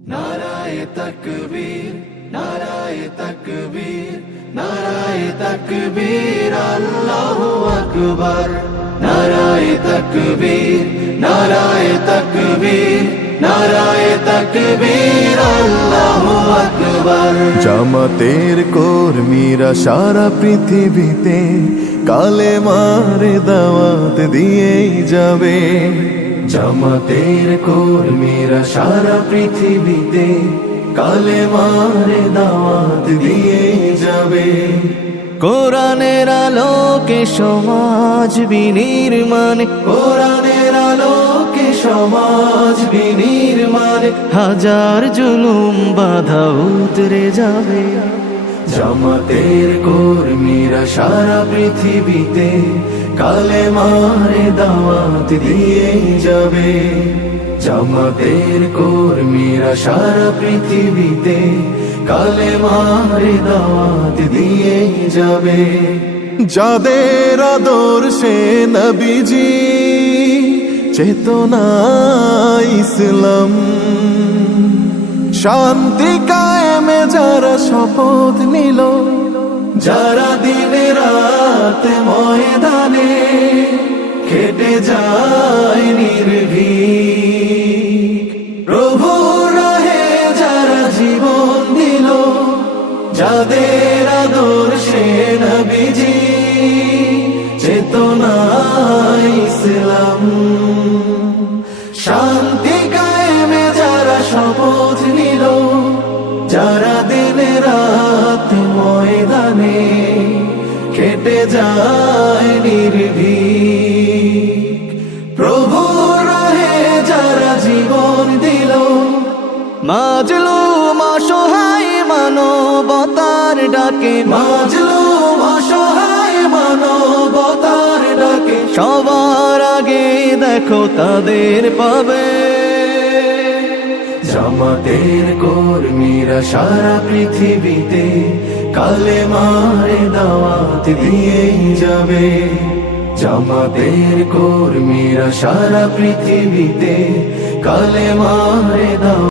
नाराए तकबीर, नाराए तकबीर, नाराए तकबीर, अल्लाहु अकबर। नाराए तकबीर, नाराए तकबीर, नाराए तकबीर, अल्लाहु अकबर। জামাতের কর্মীরা সারা পৃথিবীতে কালেমার দাওয়াত দিয়েই যাবে। জামাতের কর্মীরা সারা পৃথিবীতে কালেমার দাওয়াত দিয়ে যাবে। কোরআনের আলোকে সমাজ বিনির্মাণ, কোরআনের আলোকে সমাজ বিনির্মাণ, হাজার জুলুম বাধা উতরে যাবে। জামাতের কর্মীরা সারা পৃথিবীতে কালেমার দাওয়াত দিয়ে যাবে। জামাতের কর্মীরা সারা পৃথিবীতে কালেমার দাওয়াত দিয়ে যাবে। যাদের আদর্শে নবীজি চেতনা ইসলাম, শান্তি কায়েমে যারা শপথ নিল, যারা দিনে রাত ময়দানে খেটে যায় নির্ভীক, প্রভু রাহে যারা জীবন দিল, যাদের আদর্শে নবীজি চেতনা ইসলাম, শান্তি কায়েমে যারা শপথ নিল, যারা দিনে রাত ময়দানে খেটে যায় নির্ভীক, প্রভু রাহে যারা জীবন দিল, মাজলুম অসহায় মানবতার ডাকে, মাজলুম অসহায় মানবতার ডাকে, সবার আগে দেখো তাদের পাবে। জামাতের কর্মীরা সারা পৃথিবীতে কালেমার দাওয়াত দিয়ে যাবে। জামাতের কর্মীরা সারা পৃথিবীতে কালেমার দাওয়াত